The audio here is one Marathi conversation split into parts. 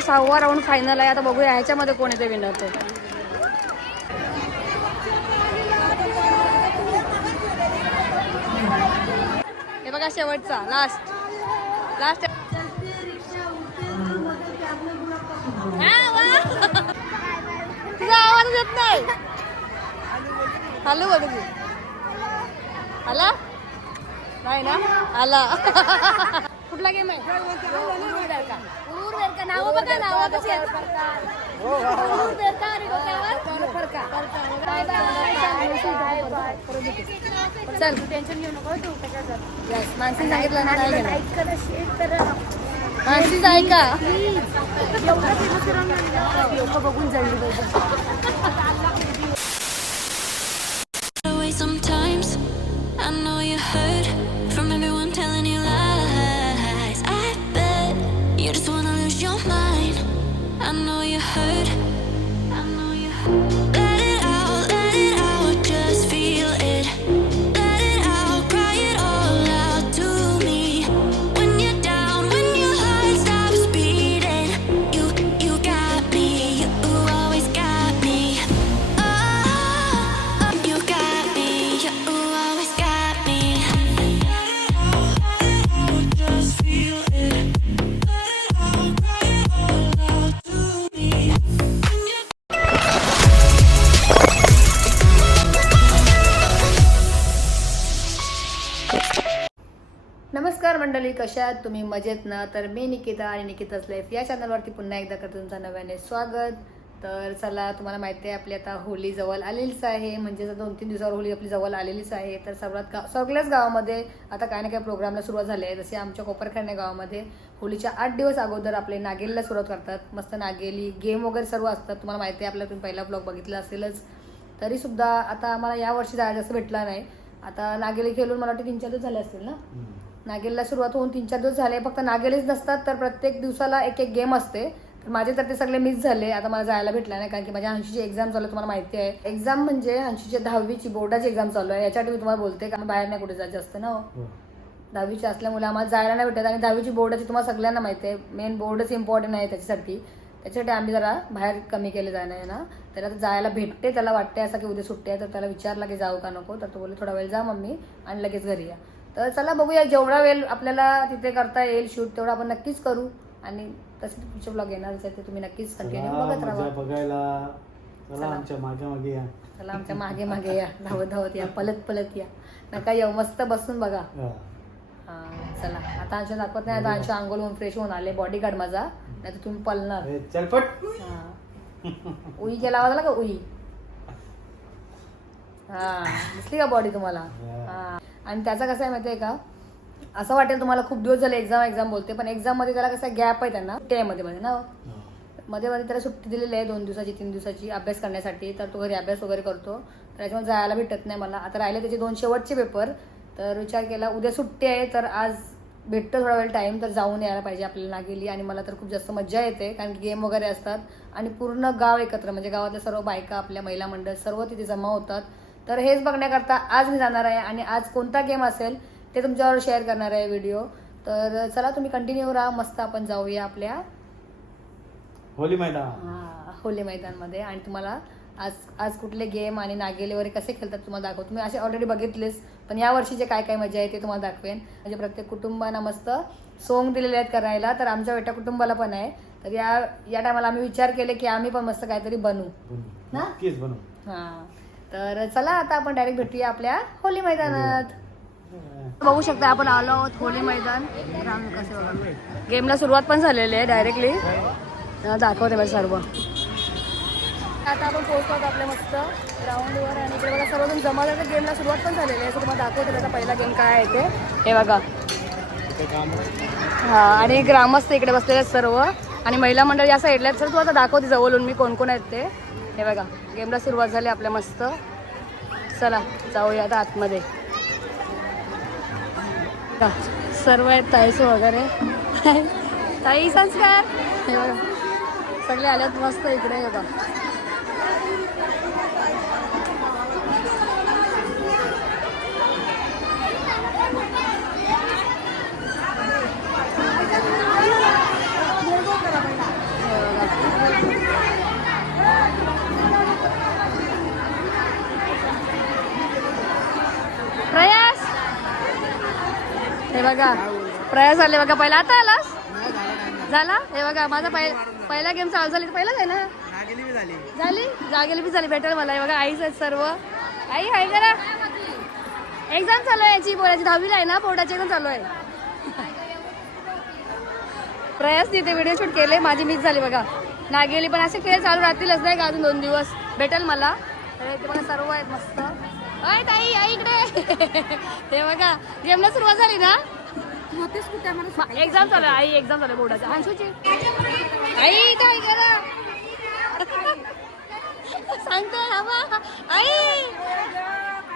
सहावा राऊंड फायनल आहे. आता बघूया ह्याच्यामध्ये कोण येते विनर ते. हे बघा शेवटचा लास्ट लास्ट तुझा आवाज येत नाही. हॅलो बघ. आला? नाही ना? आला. कुठला गेम आहे? नाव बघा नाव कशी आहेत? उरूर वेरका आणि डोक्यावर. फरका बाय बाय. चल. टेन्शन घेऊ नको तू यस मानसी सांगितलं ना नाही घेणार? मानसीच ऐका. लोक बघून जळली नमस्कार मंडळी कशा आहात? तुम्ही मजेत ना? तर मी निकिता आणि निकिताच लाईफ या चॅनलवरती पुन्हा एकदा करतो तुमचं नव्याने स्वागत. तर चला तुम्हाला माहिती आहे आपली आता होली जवळ आलेलीच आहे. म्हणजे दोन तीन दिवसावर होली आपली जवळ आलेलीच आहे. तर सर्वात गाव सगळ्याच गावामध्ये आता काही ना काही प्रोग्रामला सुरुवात झाली आहे. जसे आमच्या कोपरखंड गावामध्ये होलीच्या आठ दिवस अगोदर आपले नागेलीला सुरुवात करतात. मस्त नागेली गेम वगैरे सर्व असतात. तुम्हाला माहिती आहे आपल्या तुम्ही पहिला ब्लॉग बघितला असेलच. तरीसुद्धा आता आम्हाला या वर्षी जायला जास्त भेटला नाही. आता नागेली खेळून मला वाटतं तीन चार दिवस झाले असतील ना? नागेलला सुरुवात होऊन तीन चार दिवस झाले. फक्त नागेलीच नसतात तर प्रत्येक दिवसाला एक एक गेम असते. तर माझे तर ते सगळे मिस झाले. आता मला जायला भेटला नाही कारण की माझ्या हंशीची एक्झाम चालू आहे, तुम्हाला माहिती आहे. एक्झाम म्हणजे हंशीची दहावीची बोर्डाची एक्झाम चालू आहे. याच्यासाठी मी तुम्हाला बोलते कारण बाहेर नाही कुठे जात जास्त ना हो. दहावीची असल्यामुळे आम्हाला जायला नाही भेटत आणि दहावीची बोर्डाची तुम्हाला सगळ्यांना माहिती आहे. मेन बोर्डच इम्पॉर्टंट आहे त्याच्यासाठी. त्याच्यासाठी आम्ही जरा बाहेर कमी केले जाणं आहे ना. त्याला तर जायला भेटते त्याला वाटते असं की उद्या सुट्टी आहे तर त्याला विचारला की जाऊ का नको? तर तो बोलले थोडा वेळ जा मम्मी आणि लगेच घरी या. तर चला बघूया जेवढा वेळ आपल्याला तिथे करता येईल शूट तेवढा आपण नक्कीच करू. आणि तसे पुढचे ब्लॉग येणारच आहे ते तुम्ही नक्कीच कंटिन्यू बघत राहा. बघायला. चला. आमच्या मागे मागे या. चला आमच्या मागे मागे या. धावत धावत या. पलत पलत या. नका येऊ मस्त बसून बघा. चला. आता अंशा दाखवत नाही आता अंशा आंघोळ होऊन फ्रेश होऊन आले. बॉडी गार्ड माझा. नाही तर तुम्ही पलणार ए, चल पट. हा. उई का? उई. हा दिसली का बॉडी तुम्हाला? हा. आणि त्याचा कसं आहे माहितीये का? असं वाटेल तुम्हाला खूप दिवस झाले एक्झाम एक्झाम बोलते पण एक्झाममध्ये त्याला कसं गॅप आहे त्यांना. ते मध्ये मध्ये ना. मध्ये मध्ये त्याला सुट्टी दिलेली आहे दोन दिवसाची तीन दिवसाची अभ्यास करण्यासाठी. तर तो घरी अभ्यास वगैरे करतो. तर त्याच्यामुळे जायला भेटत नाही मला. आता राहिले त्याचे दोन शेवटचे पेपर तर विचार केला उद्या सुट्टी आहे तर आज भेटतो थोडा वेळ टाईम तर जाऊन यायला पाहिजे आपल्याला नागेली आणि मला तर खूप जास्त मजा येते कारण की गेम वगैरे असतात आणि पूर्ण गाव एकत्र म्हणजे गावातल्या सर्व बायका आपल्या महिला मंडळ सर्व तिथे जमा होतात. तर हेच बघण्याकरता आज मी जाणार आहे आणि आज कोणता गेम असेल ते तुमच्यावर शेअर करणार आहे व्हिडिओ तर चला तुम्ही कंटिन्यू राहा मस्त आपण जाऊया आपल्या होली मैदान. हा, होली मैदानमध्ये. आणि तुम्हाला आज आज कुठले गेम आणि नागेले वगैरे कसे खेळतात तुम्हाला दाखवतो. तुम्ही असे ऑलरेडी बघितलेस. पण या वर्षीचे काय काय मजा आहे ते तुम्हाला दाखवेन. म्हणजे प्रत्येक कुटुंबांना मस्त सोंग दिलेले आहेत करायला. तर आमच्या वेट्या कुटुंबाला पण आहे. तर या या टायमाला आम्ही विचार केले की आम्ही पण मस्त काहीतरी बनवू बनवू. ना? बनवू हा. तर चला आता आपण डायरेक्ट भेटूया आपल्या होली मैदानात. बघू शकता आपण आलो आहोत होली मैदान. राम कसे बघा गेमला सुरुवात पण झालेली आहे डायरेक्टली दाखवते बघा सर्व. आता आपण पोहोचतो आहोत आपल्या मस्त ग्राउंडवर आणि इकडे बघा सर्वजण जमा झाले गेमला सुरुवात पण झालेली आहे. असं तुम्हाला दाखवते त्याचा पहिला गेम काय आहे ते. हे बघा. हा आणि ग्रामस्थ इकडे बसलेले आहेत सर्व. आणि महिला मंडळ या साईडला आहेत. सर तू आता दाखवते जवळून मी कोण कोण आहेत ते. हे बघा गेमला सुरुवात झाली आपल्या मस्त. चला जाऊया आता आतमध्ये. का सर्व आहेत ताईस वगैरे. ताई संस्कार. हे बघा सगळे आल्यात मस्त इकडे हे बघा हे बघा. प्रयास आले बघा. पहिला आता आलास? झाला? हे बघा माझा पहिला पहिला गेम चालू झाली पहिलाच आहे ना? झाली. जागेली बी झाली भेटेल मला. हे बघा आईच आहेत सर्व. आई हाय करा एक्झाम चालू आहे याची बोलायची दहावीला आहे ना? बोर्डाची एक्झाम चालू आहे. प्रयास तिथे व्हिडिओ शूट केले. माझी मिस झाली बघा. नागेली पण असे खेळ चालू राहतीलच नाही का अजून दोन दिवस? भेटेल मला. तर बघा सर्व आहेत मस्त. अय ताई आई इकडे. हे बघा गेमला सुरुवात झाली ना? एक्झाम चालू आहे आई एक्झाम चालू आहे बोर्डाची. अंशूची? आई काय करा? सांगतोय हवा आई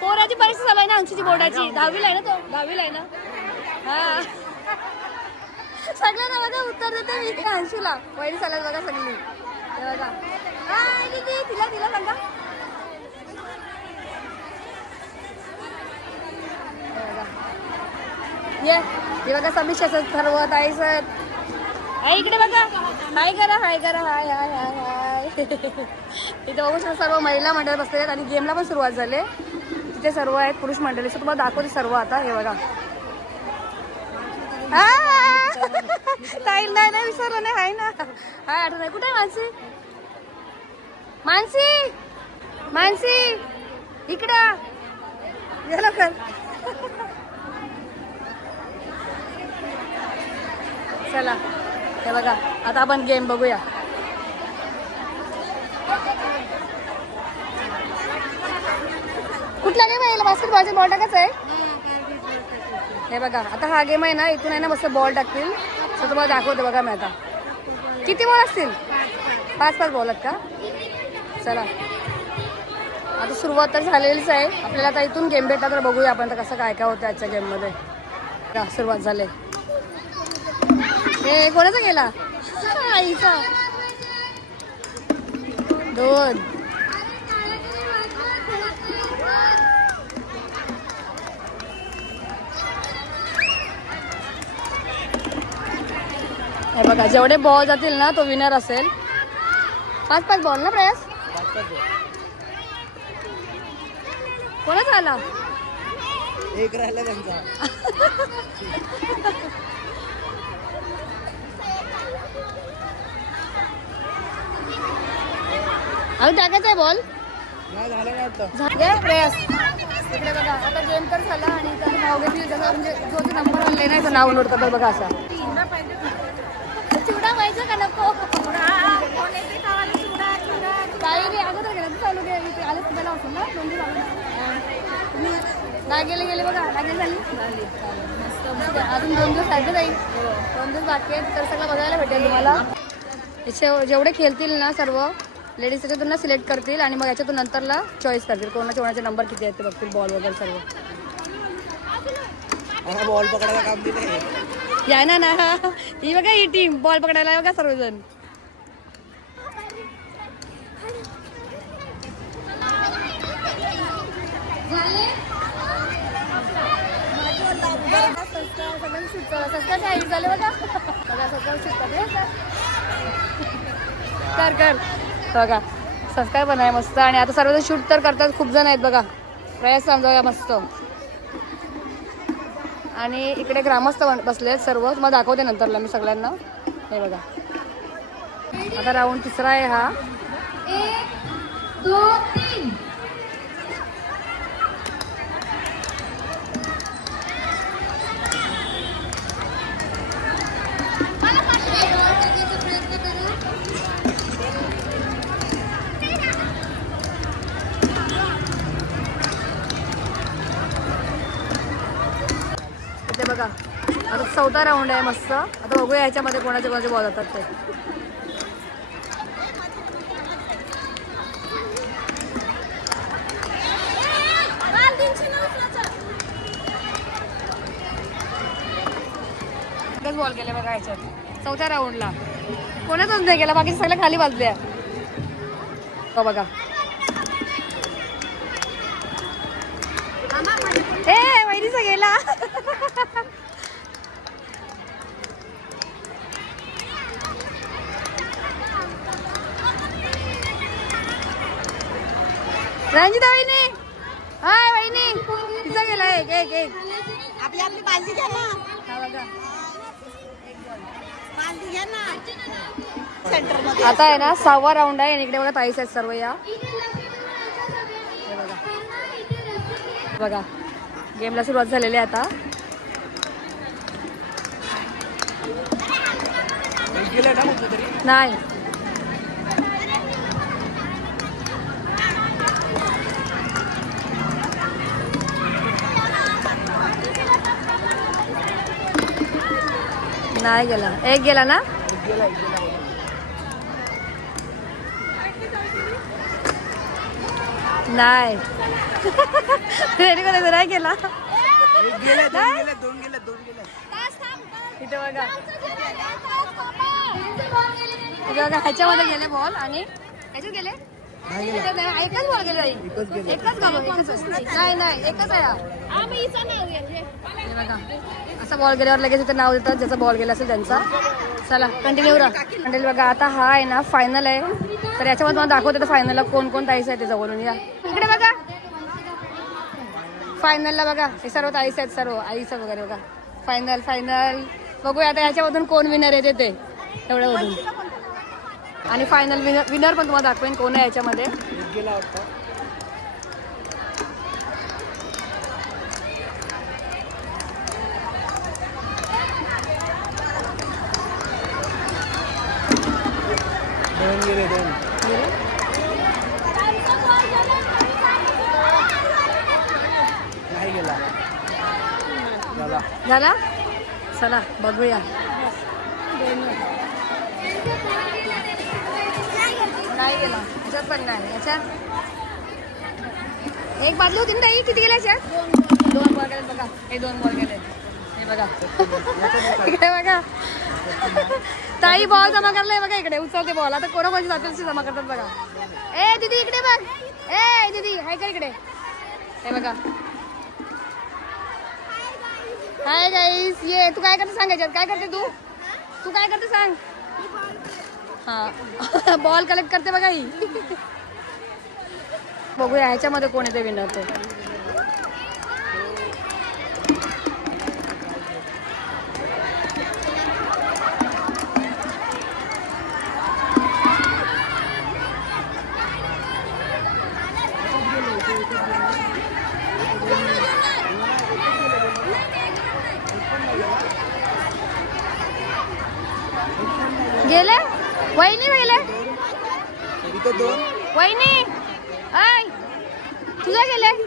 पोराची परीक्षा चालू आहे ना अंशूची बोर्डाची. दहावीला आहे ना तो? दहावीला आहे ना? हा. सगळ्यांना बघा उत्तर देते मी अंशूला. पहिली चालत बघा सगळी. बघा. तिला तिला सांगा हे बघा. ये. हे बघा समीक्षा सर सर्व ताई सर. हाय इकडे बघा. हाय करा हाय करा हाय हाय हाय हाय. इथे बघू शकता सर्व महिला मंडळ बसलेले आहेत आणि गेमला पण सुरुवात झाली तिथे सर्व आहेत पुरुष मंडळी. सो तुम्हाला दाखवते सर्व आता. हे बघा. ताई नाही नाही विसरलं नाही हाय ना. हाय आठवण आहे कुठे मानसी? मानसी? मानसी? इकडं. ये कर चला. हे बघा आता आपण गेम बघूया. कुठला गेम आहे? बास्केटबॉलचा बॉल टाकायचा आहे? हे बघा आता हा गेम आहे ना इथून आहे ना मस्त बॉल टाकतील. तर तुम्हाला दाखवते बघा मी आता. किती बॉल असतील? पाच पाच बॉल आहेत का? चला. आता सुरुवात तर झालेलीच आहे. आपल्याला आता इथून गेम भेटला तर बघूया आपण तर कसं काय काय होतं आजच्या गेममध्ये सुरुवात झाली. हे कोणाचा गेला? आईचा. दोन. हे बघा जेवढे बॉल जातील ना तो विनर असेल. पाच पाच बॉल ना प्रयास? कोणाचा आला? एक राहिला त्यांचा. अहो टाकायचा आहे बॉल नाही झालं प्रयास. बघा आता गेम तर झाला आणि नाव घेतली. म्हणजे जो जो नंबर नाही तो नाव नोट करतात बघा असा. चिवडा पाहिजे का नको? काही नाही अगोदर गेला. तू चालू आले तुम्हाला ना? गेले बघा. नागेल झाली झाली. मस्त मस्त. अजून दोन दिवस सारखं जाईल दोन दिवस बाकी आहेत. तर सगळं बघायला भेटेल तुम्हाला. जेवढे खेळतील ना सर्व लेडीज त्याच्यातून ना सिलेक्ट करतील आणि मग याच्यातून नंतरला चॉईस करतील. कोणाचे कोणाचे नंबर किती आहेत ते बघतील बॉल वगैरे सर्व. बॉल पकडायला काम दिले या ना ना. ही बघा ही टीम बॉल पकडायला बघा सर्वजण. कर कर. बघा. संस्कार पण आहे मस्त. आणि आता सर्वजण शूट तर करतात. खूप जण आहेत बघा. प्रयास समजा मस्त. आणि इकडे ग्रामस्थ बन- बसले आहेत सर्व. मग दाखवते नंतरला मी सगळ्यांना. हे बघा. आता राऊंड तिसरा आहे हा. बघा. आता चौथा राऊंड आहे मस्त. आता बघूया याच्यामध्ये कोणाचे कोणाचे बॉल जातात ते. बॉल गेले बघा याच्यात. चौथ्या राऊंडला कोणाच नाही गेला बाकी सगळ्या खाली बाजल्या हो बघा. वैरीचा गेला रंजिता वहिनी. हाय वहिनी. तिचा गेला एक एक एक. आपली आपली बाजी घ्या ना. हा आता आहे ना सहावा राऊंड आहे. आणि इकडे बघा ताईस आहेत सर्व या. बघा. गेमला सुरुवात झालेली आहे आता. नाही. नाही गेला. एक गेला ना? एक गेला नाही. रेडी करायचं नाही गेला. एक गेले दोन गेले दोन गेले दोन गेले. इथे बघा. इथे बघा ह्याच्यामध्ये गेले बॉल आणि ह्याच्यात गेले? नाही एकच बॉल गेले. एकच नाही नाही एकच आहे हा. हे बघा. असा बॉल गेल्यावर लगेच इथे नाव देतात ज्याचा बॉल गेला असेल त्यांचा. चला कंटिन्यू राहा. कंटिन्यू बघा आता हा आहे ना फायनल आहे. तर याच्यामध्ये तुम्हाला दाखवते तर फायनलला कोण कोण ताईस आहे ते जवळून. या. इकडे बघा. फायनलला बघा हे सर्व ताईस आहेत सर्व आईचं वगैरे बघा. फायनल फायनल बघूया आता याच्यामधून कोण विनर येते ते. एवढ्यामधून आणि फायनल विनर विनर पण तुम्हाला दाखवेन कोण आहे याच्यामध्ये एक गेला वाटतं दोन गेले दोन नाही गेला झाला? चला बघूया. नाही गेला. याच्यात पण नाही. याच्यात? एक बाजू होती ना ताई? किती गेल्या याच्यात? दोन बॉल गेले बघा. हे दोन बॉल गेले. हे बघा. इकडे बघा. ताई बॉल जमा करलाय बघा इकडे. उचलते बॉल आता कोणाकोणाची जातील जमा करतात बघा. ए दीदी इकडे बघ. ए दीदी हाय का इकडे? हे बघा. हाय गाईस ये तू काय करते सांगायच्यात काय करते तू? तू काय करते सांग? हा. बॉल कलेक्ट करते बघा ही. बघूया ह्याच्यामध्ये कोण येते विनर ते गेले वहिनी गेले इथं दोन वहिनी ऐ तुझा गेले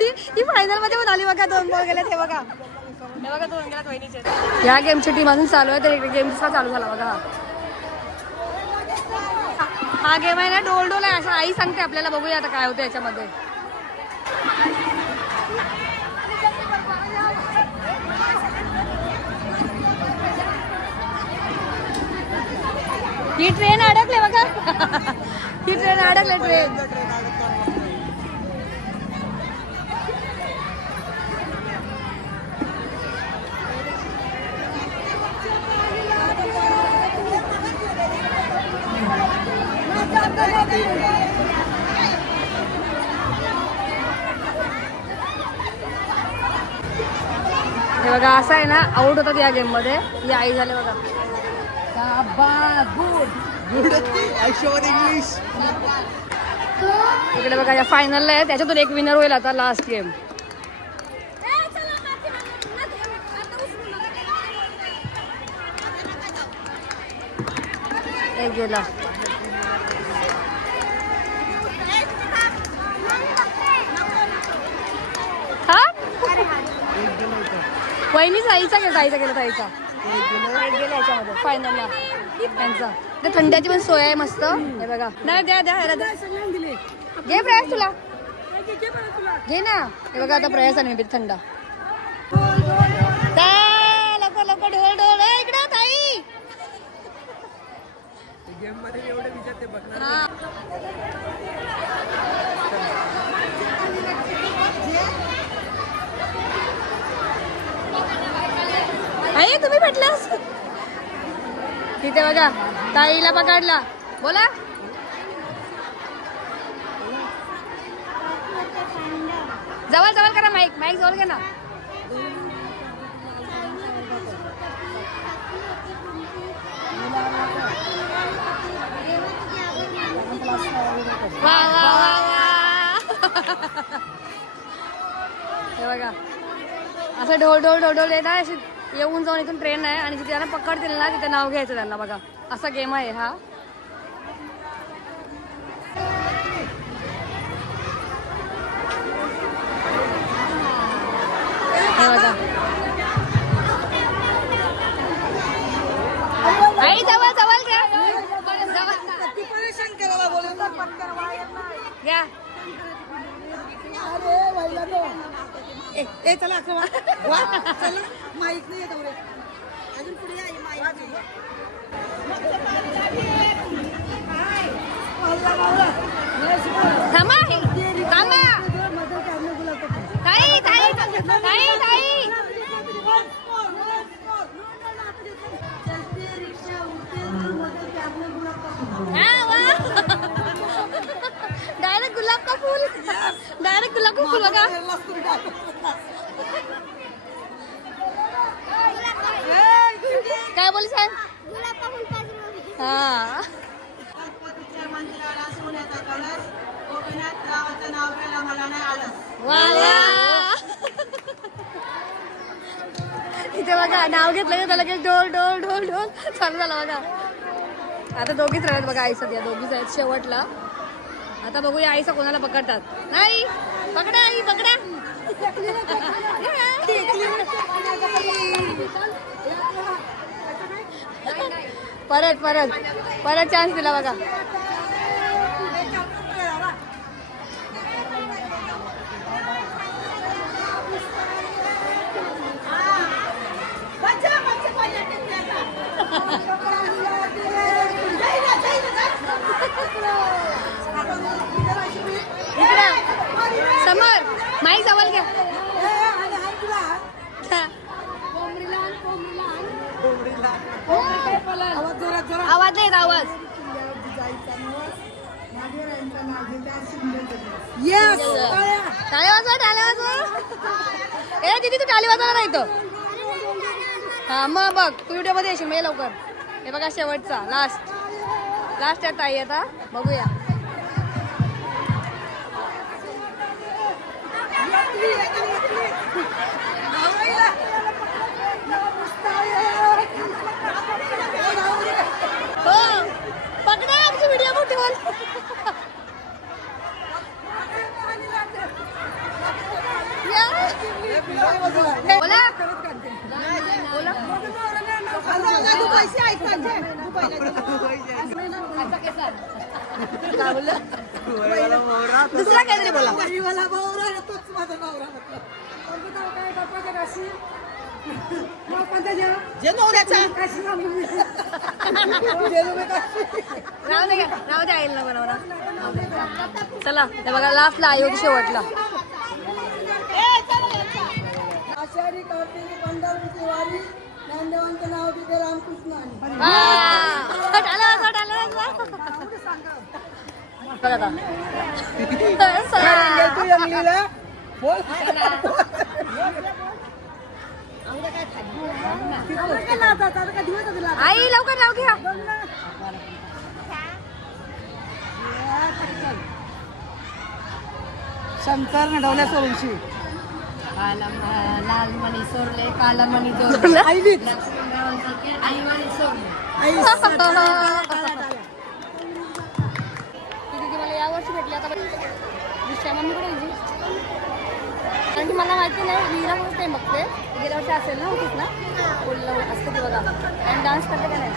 ही फायनलमध्ये पण आली बघा दोन बॉल गेले हे बघा. हे बघा दोन गेल्यात वहिनीचे. या गेमची टीम अजून चालू आहे तर इकडे गेम दुसरा चालू झाला बघा. हा हा गेम आहे ना डोल डोल आहे असं आई सांगते आपल्याला बघूया आता काय होतं याच्यामध्ये. ही ट्रेन अडकले बघा. ही ट्रेन अडकले ट्रेन हे बघा असं आहे ना आउट होतात या गेममध्ये ही आई झाले बघा. गुड ऐश्वर इंग्लिश इकडे बघा या फायनलला आहे. त्याच्यातून एक विनर होईल आता लास्ट गेम गेला. हा? वहिनीच आईचा गेला आईचा गेला ताईचा? याच्यामध्ये. फायनलला. त्यांचा ते थंड्याची पण सोय आहे मस्त. हे बघा. नाही द्या द्या ह्याला द्या घे प्रयास तुला. घे ना. हे बघा आता प्रयास आहे मी थंडा. बघा ताईला पकडला. बोला. जवळ जवळ करा माईक माईक जवळ घे ना. वा वा वा वा. हे बघा असं ढोल ढोल ढोल ढोल येणार येऊन जाऊन इथून ट्रेन आहे आणि जिथे त्यांना पकडतील ना तिथे नाव घ्यायचं त्यांना बघा. असा गेम आहे हा. हे आई जवळ जवळ घ्या. घ्या. ए चला. माईक नाही वगैरे अजून पुढे आहे डायरेक्ट गुलाब का फूल? डायरेक्ट गुलाब का फूल बघा काय बोल सांग हा सोन्याचा कलश गोपीनाथ रावाचं नाव घ्यायला मला काय बोल वा वा. इथे बघा नाव घेतलं की त्याला लगेच डोल डोल डोल डोल चालू झाला बघा. आता दोघीच राहत बघा आई सध्या. दोघीच आहेत शेवटला. आता बघूया आईसा कोणाला पकडतात. नाही पकडा आई पकडा. परत परत. परत चान्स दिला बघा इकडं समोर माईक जवळ घ्या आवाज येत आवाज येस टाळे वाजवा टाळे वाजवा खाली दीदी नाही तर हा मग बघ तू व्हिडिओमध्ये येशील म्हणजे लवकर. हे बघा शेवटचा लास्ट लास्ट आता ताई आता बघूया हो पकडा आमची व्हिडिओ मोठी बोल बोला बोला पैसे आहेत त्यांचे दुसरा काहीतरी बोला परिवाला भावरा आहे, तोच माझा नवरा जे नवऱ्याचा राहू दे का राहू दे आईल ना बनवणार चला हे बघा लास्टला होती शेवटला. आषाढी कार्तिकी पंढरपूरची वारी. ज्ञानदेवांचं नाव तिथे रामकृष्ण वाजवा. बघा. आई लवकर नाव घ्या. शंकर नडवल्या सोळशी. लाल मणी सोरले काला मणी जोरले आईलीच. आई मणी सोरले आई दीदी मला यावर्षी भेटली आता दुसऱ्या मम्मीकडे कारण की मला माहिती नाही मीरा म्हणून ते बघते. गेल्या वर्षी असेल ना होतीच ना बोललं असतं ते बघा. आणि डान्स करते का नाही?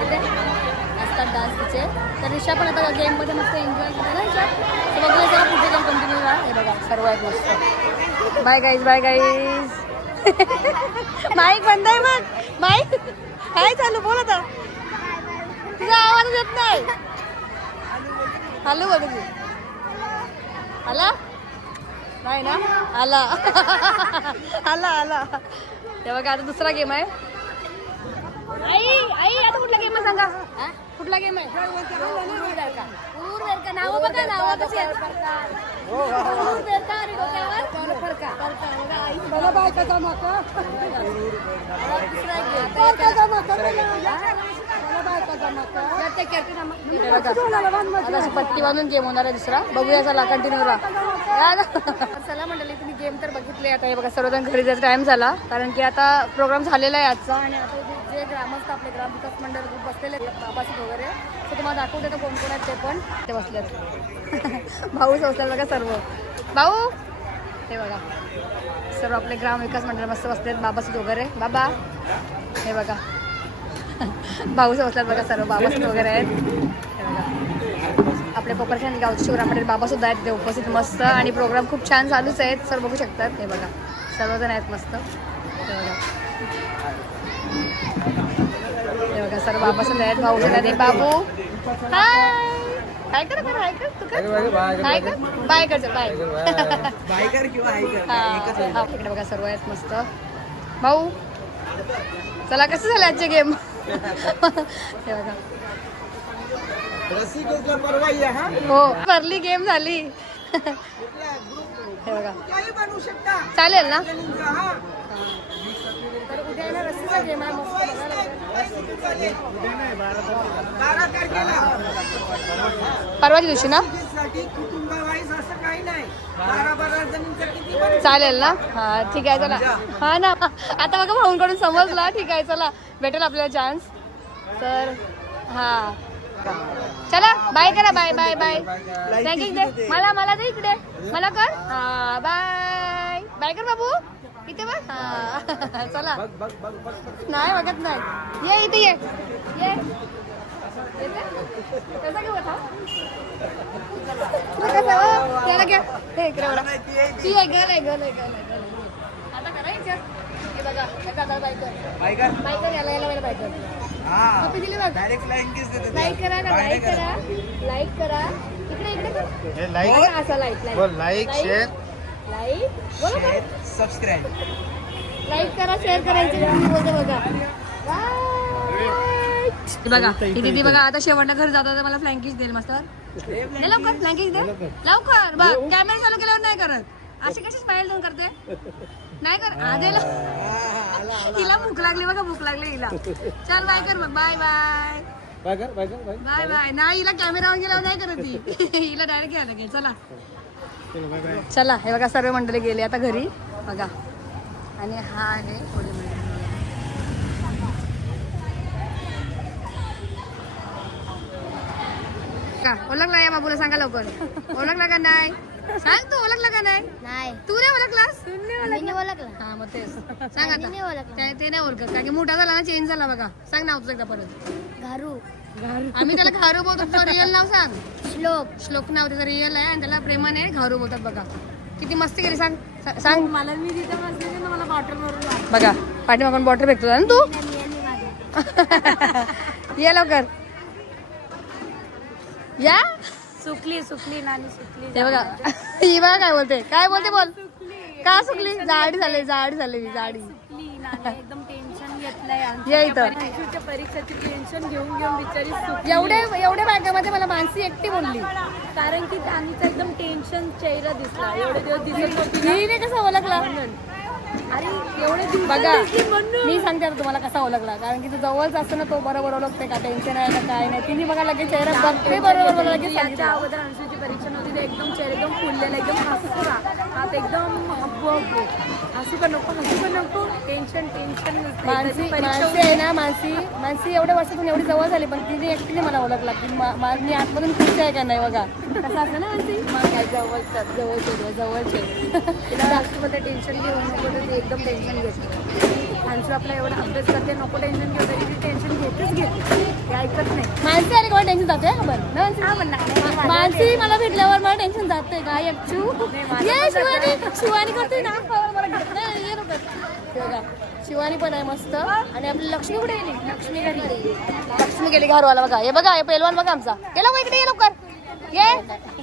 येते असतात डान्स तिचे. तर ऋषा पण आता गेममध्ये मस्त एन्जॉय करते ना ऋषा तर बघूया जरा पुढे जाऊन कंटिन्यू राहा हे बघा सर्व आहेत मस्त. Bye guys bye guys mike बंद आहे मग माईक काय चालू? बोल आता. तुझा आवाज येत नाही. हॅलो बघ तुझी आला? नाही ना? आला. आला आला. हे बघा आता दुसरा गेम आहे. आई आई आता कुठला गेम आहे सांगा? कुठला गेम आहे? वेरका नाव बघा नाव मला बायकाचा माका? दुसरा एक पट्टी बांधून गेम होणार आहे दुसरा. बघूया चला कंटिन्यू राहा चला मंडळी तुम्ही गेम तर बघितले. आता हे बघा सर्वजण घरी जायचा टाइम झाला. कारण की आता प्रोग्राम झालेला आहे आजचा. आणि आता जे ग्रामस्थ आपले ग्राम विकास मंडळ बसलेले आहेत वगैरे. ते तुम्हाला दाखवते तर कोण कोण आहेत ते पण. ते बसलेत. भाऊ बसतात बघा सर्व. भाऊ हे बघा. सर्व आपले ग्राम विकास मंडळ मस्त बसलेत बाबासी वगैरे. बाबा हे बघा. भाऊच बसतात बघा सर्व बाबासूत वगैरे आहेत. हे बघा. आपले पोपरखेड गावचे शिवरामध्ये बाबा सुद्धा आहेत. ते उपस्थित मस्त आणि प्रोग्राम खूप छान चालूच आहेत. सर बघू शकतात. हे बघा. सर्वजण आहेत मस्त. हे बघा. हे बघा सर्व बाबा सुद्धा आहेत. भाऊ सुद्धा आहेत. बाबू. हाय काय कर कर हाय कर. तू कर. हाय कर बाय कर. चल बाय बायकर किंवा हा. हा, इकडे बघा सर्व आहेत मस्त. भाऊ. चला कसं झालं आजचे गेम हे भरली गेम झाली. हे बघा. चालेल ना? परवाच्या दिवशी ना? चालेल ना? हा ठीक आहे चला. हा ना. आता बघा भाऊंकडून समजला. ठीक आहे चला. भेटेल आपल्याला चान्स तर हा. चला बाय करा. Bye bye bye thank you दे मला मला दे इकडे. मला कर. हा बाय बाय कर बाबू. इथे बघ. हा. चला. नाही बघत नाही. ये इथे ये. ये. येते? कसा घेऊ आता? तुला कसा? हो, त्याला घे. हे इकडे बघा. ती आहे, girl आहे, girl आहे, girl आहे, girl आहे. आता करा याच्यात. हे बघा, हे दादा बायकर. बायकर बायकर याला याला याला बायकर. हा कॉपी दिली बघ. डायरेक्ट फ्लाइंग किस देते लाईक करा ना लाईक करा लाईक करा इकडे इकडे कर हे लाईक असं, असं लाईक लाईक बोल लाईक शेअर लाईक बोला कर. सबस्क्राईब लाईक करा शेअर करायचे बघा. बघा ही दीदी बघा आता शेवटच्या घरी जातो मला फ्लँकीज देईल मस्त. दे लवकर फ्लँकीज दे. लवकर. बघ कॅमेरा चालू केल्यावर नाही करत. असे कशी स्माईल देऊन करते? नाही कर आधेला हिला भूक लागली बघा भूक लागली हिला. चल बाय कर मग. Bye bye bye bye bye नाही हिला कॅमेरावर गेल्यावर नाही करत ती. हिला डायरेक्ट घ्यायला लागेल. चला. चलो बाय बाय चला. हे बघा सर्व मंडळी गेले आता घरी. बघा. आणि हा आहे होळी मंडळ का? ओळखला या बाबूला सांगा लवकर. ओळखला का नाही? सांग तू ओळखला का नाही? नाही. तू नाही ओळखलास? हा मग तेच. सांग मी नाही आता ओळखलं. ते- नाही ओळखत. कारण की मोठा झाला ना चेंज झाला बघा. सांग नाव तुझं एकदा परत. घारू. आम्ही त्याला घारू बोलतो. तुझं रिअल नाव सांग. श्लोक. श्लोक नाव त्याचं रिअल आहे आणि त्याला प्रेमाने घारू बोलतात बघा. किती मस्ती केली सांग. सा- सांग. मला मी तिथे मला बॉटल बघा पाठीमागून बॉटल भेटतो ना तू? ये लवकर. या? सुकली सुकली नानी सुकली. ते बघा. ही बघा काय बोलते? काय बोलते बोल? का सुकली? जाडी झाली जाडी झाली जाडी. सुकली नानी एकदम टेन्शन घेतलंय. ये इथं. आमच्या परीक्षेचे टेन्शन घेऊन घेऊन बिचारी सुकली. एवढे एवढ्या बायकामध्ये मला मानसी एकटी बोलली. कारण की नानीचा एकदम टेन्शन चेहरा दिसला. एवढे दिवस दिसत ना. हिने कसा ओळखला? बघा मी सांगते आता तुम्हाला कसा ओळखला. कारण की तो जवळच असतो ना तो बरोबर ओळखते का? टेन्शन आहे का काय नाही. तिने बघा लगेच चेहरा बघते बरोबर मला लगेच सांगितलं. अगोदर अंशूची परीक्षा नव्हती एकदम चेहरा एकदम फुललेला एकदम हात एकदम हसू का नको हसू का नको. टेन्शन टेन्शन मानसी मानसी आहे ना मानसी. मानसी एवढ्या वर्षातून एवढी जवळ झाली पण तिने एकटीने मला ओळखला. की मा- मा- मी आतमधून खुश आहे का नाही बघा. कसं ना मानसी? मग काय जवळच जवळचे जवळचे. तिला हॉस्टेलमध्ये टेन्शन घेऊ नको तर ती एकदम टेन्शन घेते. आपला एवढा अभ्यास करते नको टेन्शन घेऊ तरी ती टेन्शन घेतेच घेते. ते ऐकत नाही. मानसी आली का टेन्शन जाते का बरं. ना मानसी? हा, पण नाही. मानसी मला भेटल्यावर मला टेन्शन जाते माझं ये पण शिवानी. शिवानी करते ना मला घेत नाही ये नको. हे बघा, शिवानी पण आहे मस्त. आणि आपली लक्ष्मी कुठे गेली? लक्ष्मी घरी. लक्ष्मी गेली घरवाला बघा. हे बघा हे पेलवान बघा आमचा. गेला बघा इकडे ये लवकर. ये.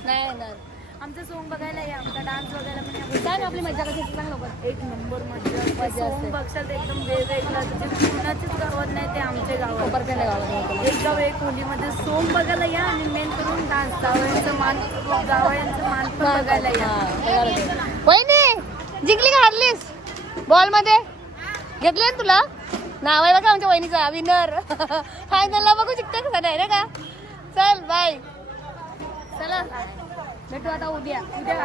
नाही नाही. आमचं सॉंग बघायला या आमचा डान्स बघायला पण या. सांग आपली मजा कशी सांग लवकर. एक नंबर मजा. सॉंग बघशाल एकदम वेगवेगळं. जे कुणाच्याच गावात नाही ते आमच्या गावात. कोपर पेंडा गावाला एक गाव एक होलीमध्ये सोंग बघायला या आणि मेन करून डान्स जावयांचं मान जावयांचं मान पण बघायला या. वहिनी जिंकली का हारलीस? बॉलमध्ये घेतले ना तुला? नाव आहे बघा आमच्या वहिनीचा? विनर. फायनलला बघू शिकता का? नाही रे का? चल बाय चला. भेटू आता उद्या. उद्या.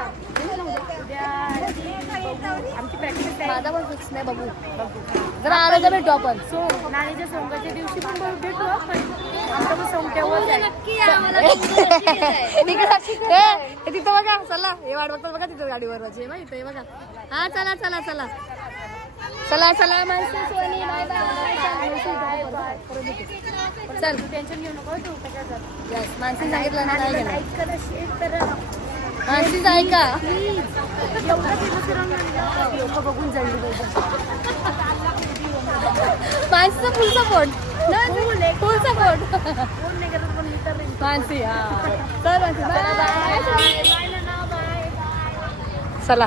आमची प्रॅक्टिस आहे. माझा पण फिक्स नाही बघू. जरा आलं तर भेटू आपण. सो नाणीच्या सोंगाच्या दिवशी पण भेटू आपण. आमचं पण सोंग तेव्हाच आहे. तिकडं- हे तिथं बघा. चला. हे वाट बघतात बघा तिथं गाडीवर माझी हे बघा इथं, हे बघा. हा चला चला चला. चला चला माणसं सोनी बाय बाय चल टेन्शन घेऊ नको तू सांगितलं ना घेणार? ऐका. एवढं फेमस राहून लोक बघून जळली पाहिजे मानसीचा फुल सपोर्ट फुल सपोर्ट कोण नाही करत पण मी तर नाही. मानसी हा. चल बाय. चला.